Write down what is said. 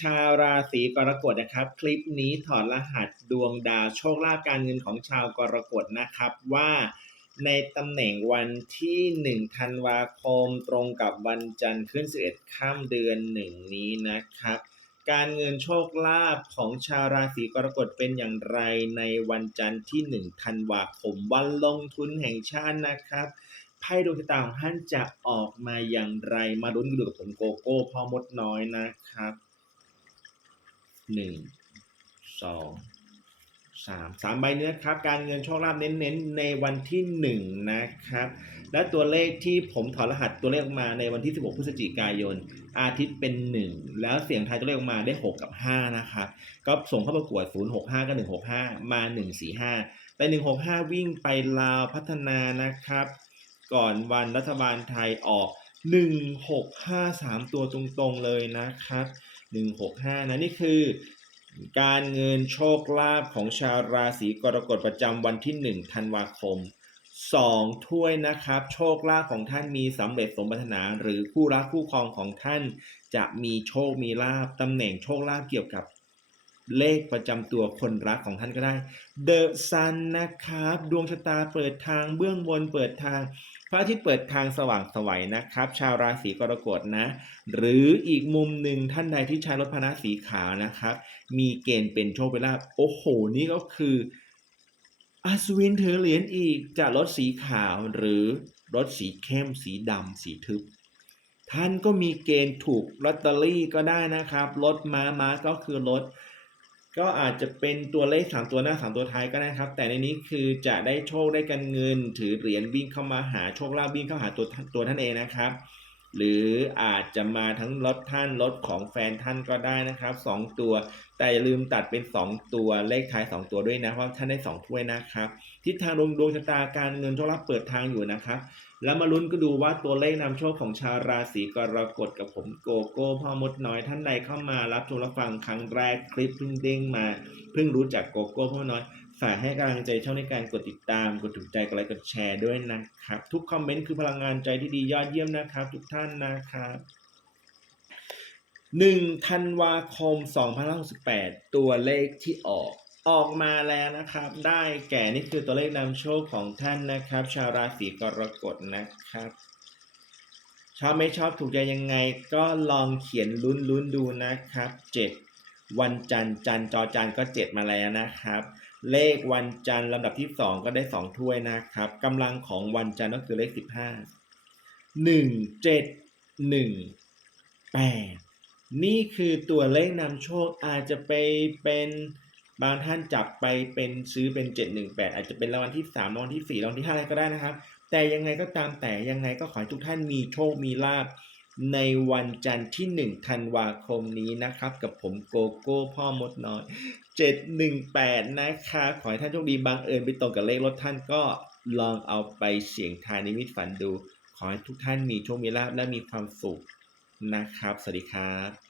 ชาวราศีกรกฎนะครับ คลิปนี้ถอดรหัสดวงดาวโชคลาภการเงินของชาวกรกฎนะครับว่าในตำแหน่งวันที่ 1 ธันวาคม ตรงกับวันจันทร์ขึ้น 11ค่ำเดือน 1 นี้นะครับ การเงินโชคลาภของชาวราศีกรกฎเป็นอย่างไรในวันจันทร์ที่ 1 ธันวาคม วันลงทุนแห่งชาตินะครับไพ่ดวงชะตาของท่านจะออกมาอย่างไร มาลุ้นกันดูกับผมโกโก้พ่อมดน้อยนะครับ หนึ่งสองสามสามใบเนื้อครับ การเงินโชคลาภเน้นๆในวันที่หนึ่งนะครับ และตัวเลขที่ผมถอดรหัสตัวเลขออกมาในวันที่ 16 พฤศจิกายน อาทิตย์เป็น 1 แล้วเสียงไทายตัวเลขออกมาได้ 6 กับ 5 นะครับ ก็ส่งเข้าประกวด 065 กับ 165 มา 145 แต่ 165 วิ่งไปลาวพัฒนานะครับ ก่อนวันรัฐบาลไทยออก 1653 ตัวตรงๆเลยนะครับ 165นะนี่คือการเงินโชคลาภของชาวราศีกรกฎประจำวันที่1ธันวาคม 2 ถ้วยนะครับ โชคลาภของท่านมีสำเร็จสมปรารถนา หรือคู่รักคู่ครองของท่าน จะมีโชคมีลาภตำแหน่งโชคลาภเกี่ยวกับเลขประจำตัวคนรักของท่านก็ได้ เดอะซันนะครับ ดวงชะตาเปิดทางเบื้องบนเปิดทาง ระอาทิตย์เปิดทางสว่างสวัยนะครับ ชาวราศีกรกฎนะ หรืออีกมุมหนึ่งท่านใดที่ใช้รถพนะสีขาวนะครับ มีเกณฑ์เป็นโชคเป็นลาภโอ้โห นี่ก็คืออัศวินถือเหรียญอีกจะรถสีขาวหรือรถสีเข้มสีดำสีทึบ ท่านก็มีเกณฑ์ถูกลอตเตอรี่ก็ได้นะครับรถม้าม้าก็คือรถ ก็อาจจะเป็นตัวเลขสามตัวหน้าสามตัวท้ายก็ได้ครับ แต่ในนี้คือจะได้โชคได้กันเงิน ถือเหรียญวิ่งเข้ามาหาโชคลาภวิ่งเข้าหาตัวตัวท่านเองนะครับ หรืออาจจะมาทั้งรถท่านรถของแฟนท่านก็ได้นะครับสองตัว แต่อย่าลืมตัดเป็น 2 ตัวเลขท้าย 2 ตัวด้วยนะเพราะท่านได้2ถ้วยนะครับ ทิศทางดวงดวงชะตาการเงินโชคลาภเปิดทางอยู่นะครับ แล้วมาลุ้นก็ดูว่าตัวเลขนำโชคของชาวราศีกรกฎกับผมโกโก้พ่อมดน้อยท่านใดเข้ามารับชมรับฟังครั้งแรกคลิปเพิ่งเด้งมาเพิ่งรู้จักโกโก้พ่อมดน้อย ฝากให้กำลังใจช่องในการกดติดตาม กดถูกใจ กดไลค์ กดแชร์ด้วยนะครับ ทุกคอมเมนต์คือพลังงานใจที่ดียอดเยี่ยมนะครับ ทุกท่านนะครับ1ธันวาคม2568 ตัวเลขที่ออก ออกมาแล้วนะครับ ได้แก่นี่คือตัวเลขนำโชคของท่านนะครับ ชาวราศีกรกฎนะครับ ชอบไม่ชอบถูกใจยังไง ก็ลองเขียนลุ้นลุ้นๆดูนะครับ 7 วันจันทร์จันทร์จอจานก็ 7 มาแล้วนะครับ เลขวันจันทร์ลำดับที่2ก็ได้2ถ้วยนะครับกำลังของวันจันทร์ก็คือเลข15 1 7 1 8นี่คือตัวเลขนำโชคอาจจะไปเป็นบางท่านจับไปเป็นซื้อเป็น 718 อาจจะเป็นรางวัลที่3รางวัลที่4รางวัลที่5อะไรก็ได้นะครับ แต่ยังไงก็ตามแต่ยังไงก็ขอให้ทุกท่านมีโชคมีลาบ ในวันจันทร์ที่ 1 ธันวาคมนี้นะครับ กับผมโกโก้พ่อมดน้อย 718 นะคะ ขอให้ท่านโชคดีบังเอิญไปตรงกับเลขรถท่านก็ลองเอาไปเสี่ยงทายนิมิตฝันดู ขอให้ทุกท่านมีโชคมีลาบและมีความสุขนะครับ สวัสดีครับ